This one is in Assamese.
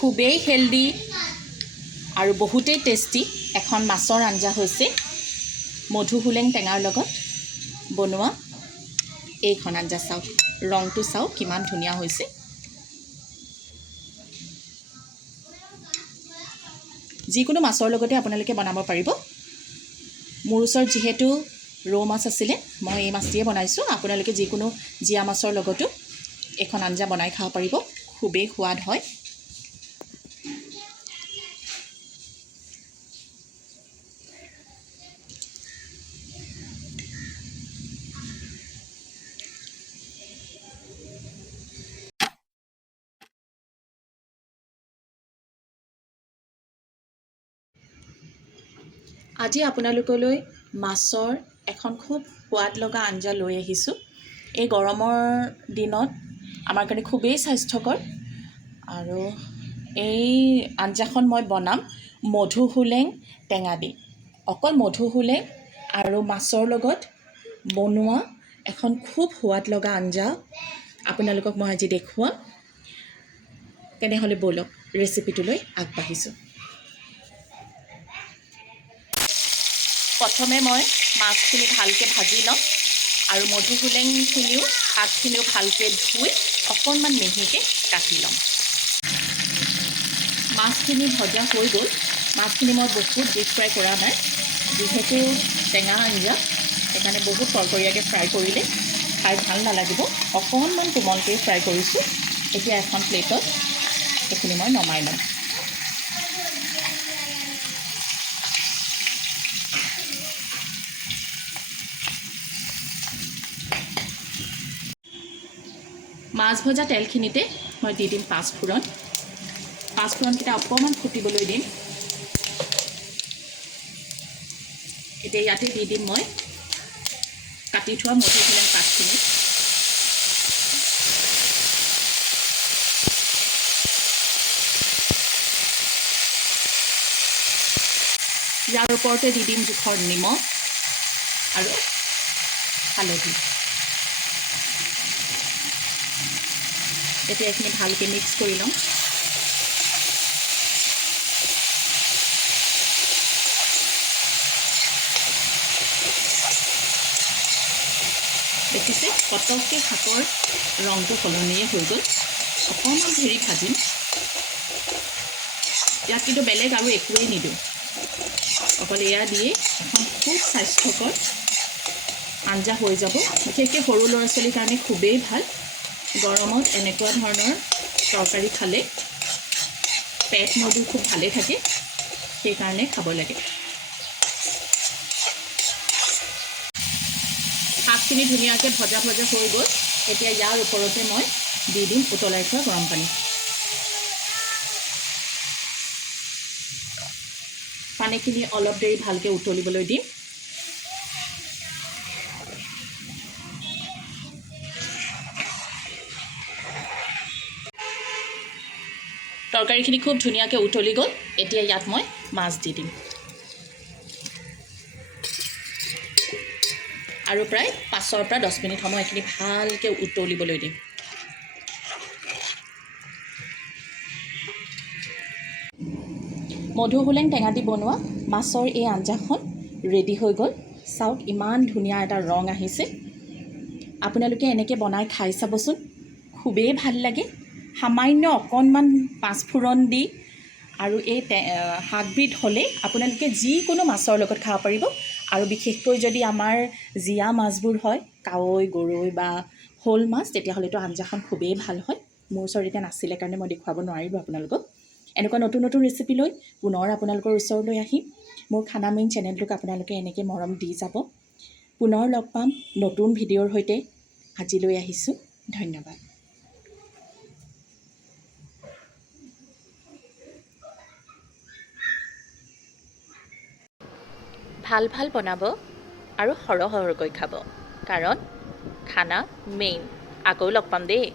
খুবেই হেলদি আৰু বহুতেই টেষ্টি এখন মাছৰ আঞ্জা হৈছে মধুসোলেং টেঙাৰ লগত বনোৱা এইখন আঞ্জা। চাওক ৰংটো চাওক কিমান ধুনীয়া হৈছে। যিকোনো মাছৰ লগতে আপোনালোকে বনাব পাৰিব। মোৰ ওচৰত যিহেতু ৰৌ মাছ আছিলে মই এই মাছ দিয়ে বনাইছোঁ। আপোনালোকে যিকোনো জীয়া মাছৰ লগতো এইখন আঞ্জা বনাই খাব পাৰিব, খুবেই সোৱাদ হয়। আজি আপোনালোকলৈ মাছৰ এখন খুব সোৱাদ লগা আঞ্জা লৈ আহিছোঁ। এই গৰমৰ দিনত আমাৰ কাৰণে খুবেই স্বাস্থ্যকৰ আৰু এই আঞ্জাখন মই বনাম মধুসোলেং টেঙা দি। অকল মধুসোলেং আৰু মাছৰ লগত বনোৱা এখন খুব সোৱাদ লগা আঞ্জা আপোনালোকক মই আজি দেখুৱাম। তেনেহ'লে ব'লক ৰেচিপিটোলৈ আগবাঢ়িছোঁ। প্ৰথমে মই মাছখিনি ভালকৈ ভাজি ল'ম আৰু মধুসোলেংখিনিও শাকখিনিও ভালকৈ ধুই অকণমান মিহিকৈ কাটি ল'ম। মাছখিনি ভজা হৈ গ'ল। মাছখিনি মই বহুত ডিপ ফ্ৰাই কৰা নাই, যিহেতু টেঙা আঞ্জা সেইকাৰণে বহুত কৰকৰীয়াকৈ ফ্ৰাই কৰিলে খাই ভাল নালাগিব। অকণমান কোমলকৈ ফ্ৰাই কৰিছোঁ। এতিয়া এখন প্লেটত এইখিনি মই নমাই ল'ম। মাছ ভজা তেলখিনিতে মই দি দিম পাঁচফোৰণ। পাঁচফোৰণকেইটা অকণমান ফুটিবলৈ দিম। এতিয়া ইয়াতে দি দিম মই কাটি থোৱা মধুসোলেং পাতখিনি। ইয়াৰ ওপৰতে দি দিম জোখৰ নিমখ আৰু হালধি। এতিয়া এইখিনি ভালকৈ মিক্স কৰি ল'ম। দেখিছে পটককৈ শাকৰ ৰংটো সলনিয়ে হৈ গ'ল। অকণমান ধৰি ভাজিম। ইয়াত কিন্তু বেলেগ আৰু একোৱেই নিদিওঁ, অকল এয়া দিয়ে এখন খুব স্বাস্থ্যকৰ আঞ্জা হৈ যাব। বিশেষকৈ সৰু ল'ৰা ছোৱালীৰ কাৰণে খুবেই ভাল। গৰমত এনেকুৱা ধৰণৰ তৰকাৰী খালে পেট মধু খুব ভালে থাকে, সেইকাৰণে খাব লাগে। শাকখিনি ধুনীয়াকৈ ভজা ভজা হৈ গ'ল। এতিয়া ইয়াৰ ওপৰতে মই দি দিম উতলাই থোৱা গৰম পানী। পানীখিনি অলপ দেৰি ভালকৈ উতলিবলৈ দিম। তৰকাৰীখিনি খুব ধুনীয়াকৈ উতলি গ'ল। এতিয়া ইয়াত মই মাছ দি দিম আৰু প্ৰায় 5 পৰা 10 মিনিট সময় এইখিনি ভালকৈ উতলিবলৈ দিম। মধুসোলেং টেঙা দি বনোৱা মাছৰ এই আঞ্জাখন ৰেডি হৈ গ'ল। চাওক ইমান ধুনীয়া এটা ৰং আহিছে। আপোনালোকে এনেকৈ বনাই খাই চাবচোন, খুবেই ভাল লাগে। সামান্য অকণমান পাঁচফোৰণ দি আৰু এই শাকবিধ হ'লে আপোনালোকে যিকোনো মাছৰ লগত খাব পাৰিব। আৰু বিশেষকৈ যদি আমাৰ জীয়া মাছবোৰ হয়, কাৱৈ গৰৈ বা শ'ল মাছ, তেতিয়াহ'লেতো আঞ্জাখন খুবেই ভাল হয়। মোৰ ওচৰত এতিয়া নাছিলে কাৰণে মই দেখুৱাব নোৱাৰিলোঁ আপোনালোকক। এনেকুৱা নতুন নতুন ৰেচিপি লৈ পুনৰ আপোনালোকৰ ওচৰলৈ আহিম। মোৰ খানা মেইন চেনেলটোক আপোনালোকে এনেকৈ মৰম দি যাব। পুনৰ লগ পাম নতুন ভিডিঅ'ৰ সৈতে। আজিলৈ আহিছোঁ, ধন্যবাদ। ভাল ভাল বনাব আৰু সৰহ সৰহকৈ খাব, কাৰণ খানা মেইন। আকৌ লগ পাম দেই।